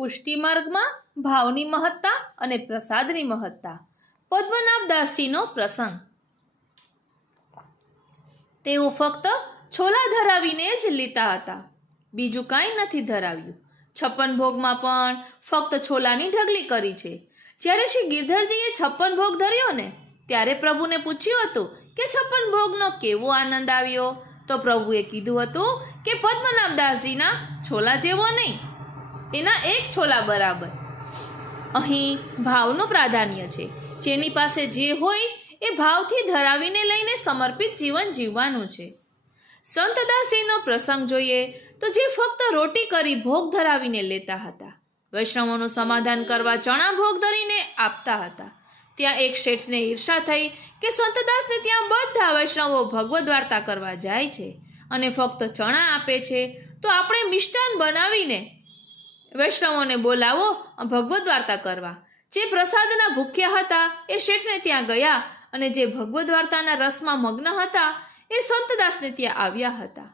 પુષ્ટિ માર્ગમાં ભાવની મહત્તા અને પ્રસાદની મહત્તા. પદ્મનાભદાસજીનો પ્રસંગ. તેઓ ફક્ત છોલા ધરાવીને જ લેતા હતા, બીજું કાંઈ નથી ધરાવ્યું. 56 ભોગમાં પણ ફક્ત છોલાની ઢગલી કરી છે. જ્યારે શ્રી ગિરધરજીએ 56 ભોગ ધર્યો ને ત્યારે પ્રભુને પૂછ્યું હતું કે 56 ભોગનો કેવો આનંદ આવ્યો? તો પ્રભુએ કીધું હતું કે પદ્મનાભદાસજીના છોલા જેવો નહીં, એના એક છોલા બરાબર. અહીં ભાવનું પ્રાધાન્ય છે. જેની પાસે જે હોય એ ભાવથી ધરાવીને લઈને સમર્પિત જીવન જીવવાનું છે. સંતદાસજીનો પ્રસંગ જોઈએ તો જે ફક્ત રોટી કરી ભોગ ધરાવીને લેતા હતા, વૈષ્ણવોનું સમાધાન કરવા ચણા ભોગ ધરીને આપતા હતા. ત્યાં એક શેઠને ઈર્ષા થઈ કે સંતદાસને ત્યાં બધા વૈષ્ણવો ભગવદ્ વાર્તા કરવા જાય છે અને ફક્ત ચણા આપે છે, તો આપણે મિષ્ટાન બનાવીને વૈષ્ણવોને બોલાવો ભગવદ્ વાર્તા કરવા. જે પ્રસાદના ભૂખ્યા હતા એ શેઠને ત્યાં ગયા અને જે ભગવદ્ વાર્તાના રસમાં મગ્ન હતા એ સંતદાસને ત્યાં આવ્યા હતા.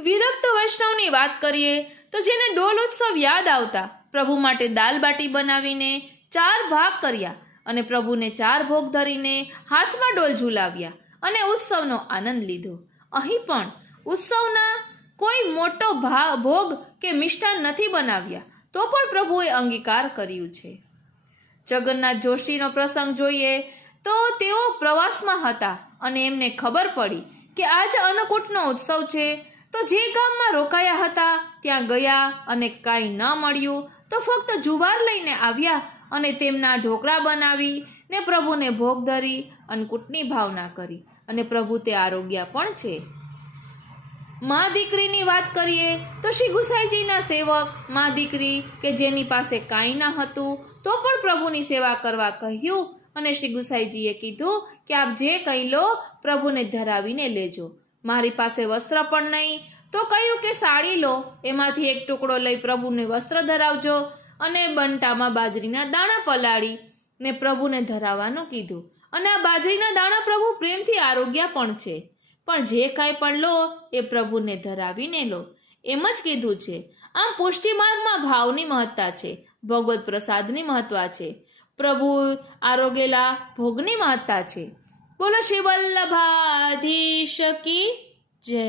વિરક્ત વૈષ્ણવની વાત કરીએ તો જેને ડોલ ઉત્સવ યાદ આવતા પ્રભુ માટે દાલ બાટી બનાવીને 4 ભાગ કર્યા અને પ્રભુને 4 ભોગ ધરીને હાથમાં ડોલ ઝુલાવ્યા અને ઉત્સવનો આનંદ લીધો. અહીં પણ ઉત્સવના કોઈ મોટો ભોગ કે મિષ્ટાન નથી બનાવ્યા, તો પણ પ્રભુએ અંગીકાર કર્યું છે. જગન્નાથ જોશીનો પ્રસંગ જોઈએ તો તેઓ પ્રવાસમાં હતા અને એમને ખબર પડી કે આજ અન્નકૂટનો ઉત્સવ છે, તો જે ગામમાં રોકાયા હતા ત્યાં ગયા અને કાંઈ ન મળ્યું તો ફક્ત જુવાર લઈને આવ્યા અને તેમના ઢોકળા બનાવી ને પ્રભુને ભોગ ધરી અન્નકૂટની ભાવના કરી અને પ્રભુ તે આરોગ્ય પણ છે. મા દીકરીની વાત કરીએ તો શ્રી ગુસાઈજીના સેવક મા દીકરી કે જેની પાસે કાંઈ ન હતું તો પણ પ્રભુની સેવા કરવા કહ્યું અને શ્રી ગુસાઈજીએ કીધું કે આપ જે કંઈ લો પ્રભુને ધરાવીને લેજો. મારી પાસે વસ્ત્ર પણ નહીં તો કહ્યું કે સાડી લો, એમાંથી એક ટુકડો લઈ પ્રભુને વસ્ત્ર ધરાવજો અને બંટામાં બાજરીના દાણા પલાળી ને પ્રભુને ધરાવવાનું કીધું. અને આ બાજરીના દાણા પ્રભુ પ્રેમથી આરોગ્ય પણ છે, પણ જે કાંઈ પણ લો એ પ્રભુને ધરાવીને લો, એમ જ કીધું છે. આમ પુષ્ટિ માર્ગમાં ભાવની મહત્તા છે, ભગવત પ્રસાદની મહત્તા છે, પ્રભુ આરોગેલા ભોગની મહત્તા છે. બોલો શ્રી વલ્લભાધીશ કી જય.